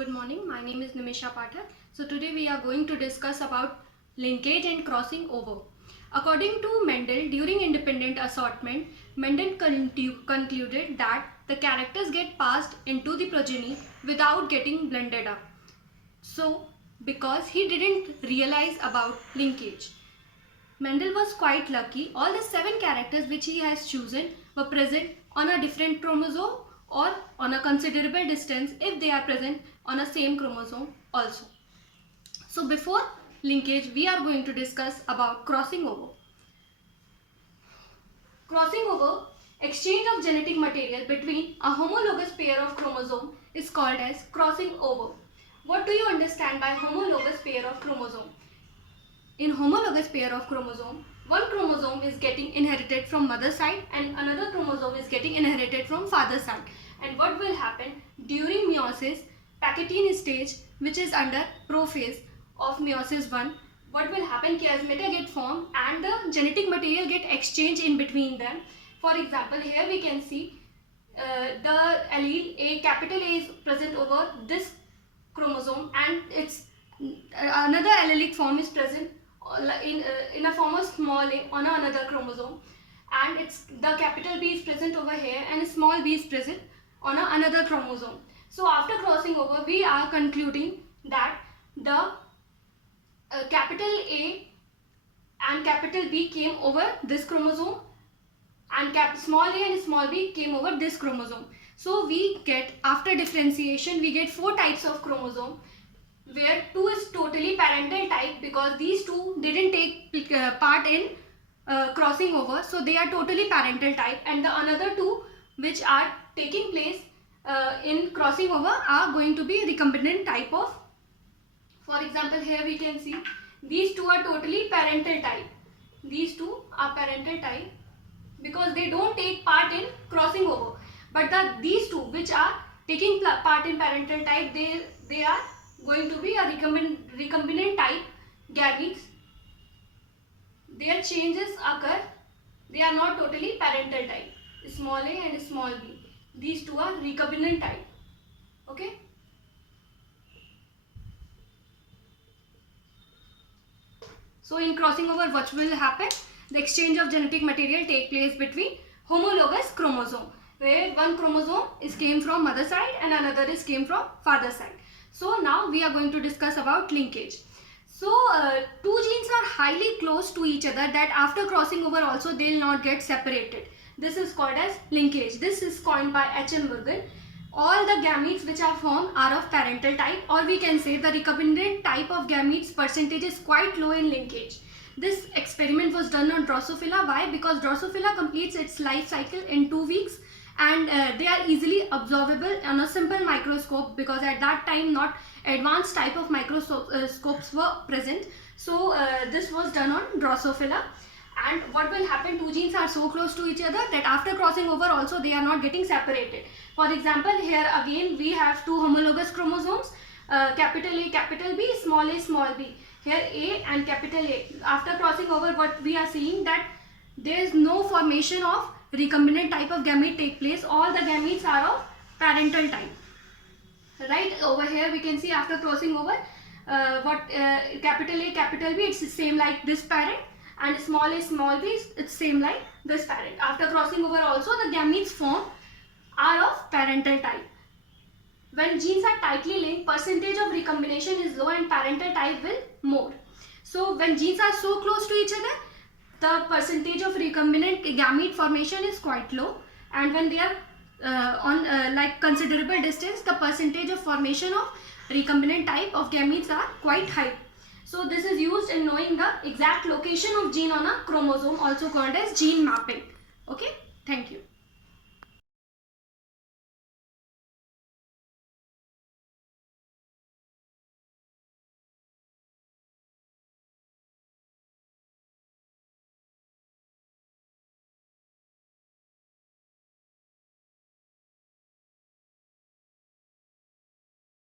Good morning, my name is Nimisha Pathak. So today we are going to discuss about linkage and crossing over. According to Mendel, during independent assortment, Mendel concluded that the characters get passed into the progeny without getting blended up. So because he didn't realize about linkage. Mendel was quite lucky. All the 7 characters which he has chosen were present on a different chromosome or on a considerable distance if they are present on a same chromosome also. So before linkage, we are going to discuss about crossing over. Crossing over, exchange of genetic material between a homologous pair of chromosome is called as crossing over. What do you understand by homologous pair of chromosome? In homologous pair of chromosome, one chromosome is getting inherited from mother side and another chromosome is getting inherited from father side. And what will happen during meiosis, Pachytene stage, which is under prophase of meiosis 1, what will happen? Chiasmata get formed and the genetic material get exchanged in between them. For example, here we can see the allele A, capital A is present over this chromosome and its another allelic form is present in a form of small a on another chromosome, and it's the capital B is present over here and small b is present on another chromosome. So after crossing over, we are concluding that the capital A and capital B came over this chromosome and small a and small b came over this chromosome. So we get, after differentiation, we get 4 types of chromosome, where 2 is totally parental type because these 2 didn't take part in crossing over, so they are totally parental type, and the another 2 which are taking place in crossing over are going to be recombinant type of. For example, here we can see these 2 are totally parental type. These 2 are parental type because they don't take part in crossing over, but these 2 which are taking part in parental type, they are going to be a recombinant type gametes. Their changes occur, they are not totally parental type, small a and small b. These 2 are recombinant type. Okay. So in crossing over, what will happen? The exchange of genetic material take place between homologous chromosome, where one chromosome is came from mother side and another is came from father side. So now we are going to discuss about linkage. So 2 genes are highly close to each other that after crossing over also they will not get separated. This is called as linkage. This is coined by H.M. Burgon. All the gametes which are formed are of parental type, or we can say the recombinant type of gametes percentage is quite low in linkage. This experiment was done on Drosophila. Why? Because Drosophila completes its life cycle in 2 weeks and they are easily observable on a simple microscope, because at that time not advanced type of microscopes were present. So this was done on Drosophila. And what will happen, 2 genes are so close to each other that after crossing over also they are not getting separated. For example, here again we have 2 homologous chromosomes, capital A, capital B, small a, small b. Here A and capital A. After crossing over, what we are seeing that there is no formation of recombinant type of gamete take place. All the gametes are of parental type. Right over here we can see after crossing over, capital A, capital B, it's the same like this parent, and small a, small b, it's same like this parent. After crossing over also the gametes formed are of parental type. When genes are tightly linked, percentage of recombination is low and parental type will more. So when genes are so close to each other, the percentage of recombinant gamete formation is quite low, and when they are on like considerable distance, the percentage of formation of recombinant type of gametes are quite high. So this is used in knowing the exact location of gene on a chromosome, also called as gene mapping. Okay, thank you.